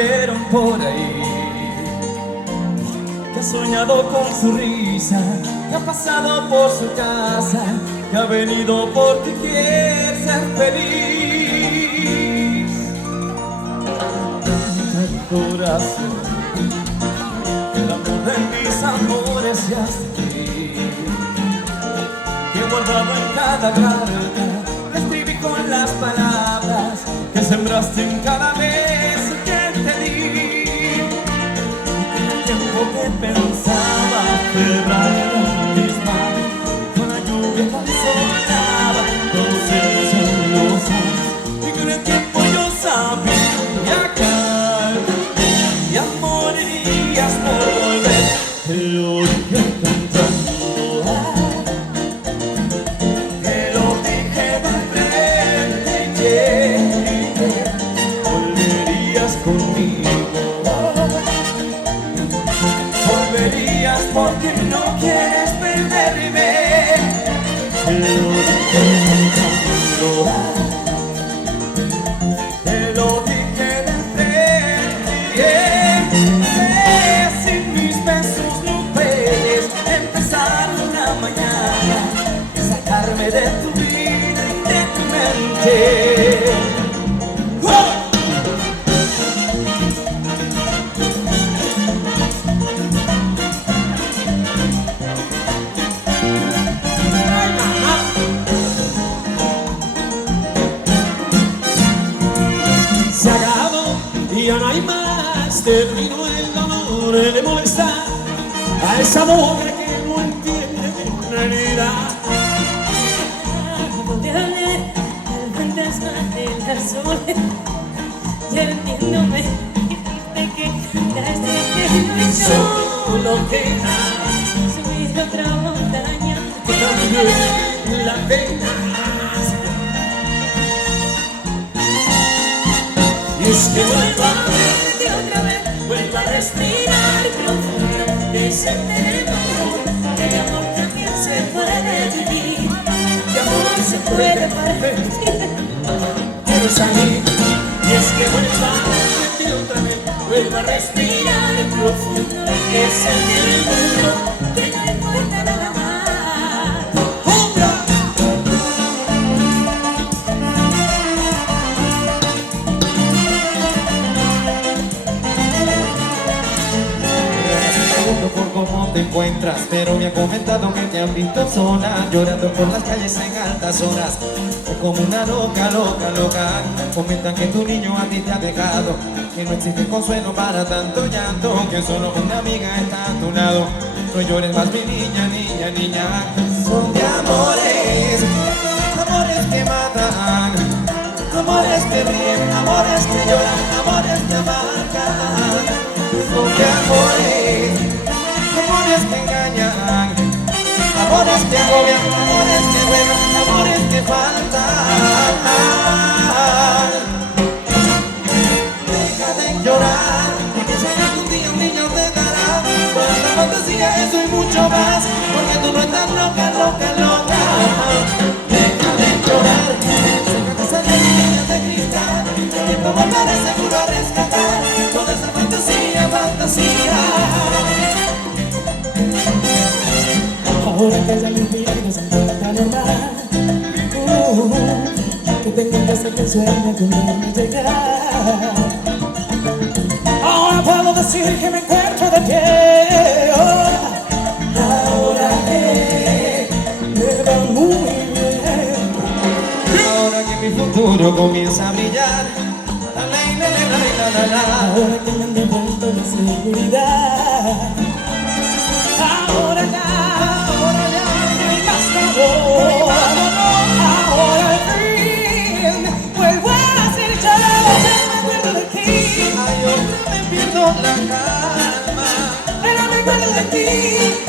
vieron por ahí, que ha soñado con su risa, que ha pasado por su casa, que ha venido porque quiere ser feliz. El corazón, el amor de mis amores ya está aquí, que he guardado en cada carta, lo escribí con las palabras que sembraste en cada beso que te di. El tiempo que pensaba cerrar mis manos, con la lluvia tan sonaba, con ausencia en los ojos, y con el tiempo yo sabía que ya morirías por volver. Te lo dije cantando, te lo dije de frente, volverías conmigo. Volverías porque no quieres perderme. Te lo dije cantando, te lo dije de frente. Sin mis besos no puedes empezar una mañana y sacarme de tu vida y de tu mente. Se acabó y ya no hay más. Terminó el dolor de molestar a esa boca que no entiende de realidad. Pude hablar al fantasma de la soledad. Ya lo entiendo, me dijiste que cantaste que no hay Solo queda subir otra montaña. que también la pena. Y es que vuelvo a Verte otra vez, vuelvo a respirar profundo y sentir el amor. Que el amor también se puede vivir, que amor se puede partir. quiero salir. Y es que vuelvo a verte otra vez, vuelvo a respirar profundo y que sentir el mundo. Que no importa nada más. Por cómo te encuentras, pero me han comentado que te han visto sola, llorando por las calles en altas horas, como una loca, loca, loca. Comentan que tu niño a ti te ha dejado, que no existe consuelo para tanto llanto, que solo una amiga está a tu lado. No llores más, mi niña, niña, niña. Son de amores, amores que matan, amores que ríen, amores que lloran, amores que amargan. Son de amores, amores que engañan, amores que agobian, amores que juegan, amores que faltan. Deja de llorar, y piensa que un día un niño te dará toda esta fantasía, eso y mucho más, porque tú no estás loca, loca, loca. Deja de llorar, sécate esas lágrimas de cristal, el tiempo volverá seguro a rescatar toda esta fantasía, fantasía. Ahora que ya el infierno se encuentra normal, que tengo que hacer que el sueño que me llegar. Ahora puedo decir que me encuentro de pie. Ahora que me va muy bien. Ahora que mi futuro comienza a brillar, Ahora que me han devuelto la seguridad. Ahora ya no hay más dolor. Ahora al fin vuelvo a ser yo. Me acuerdo de ti, ay, hombre, me pierdo la calma. pero me acuerdo de ti.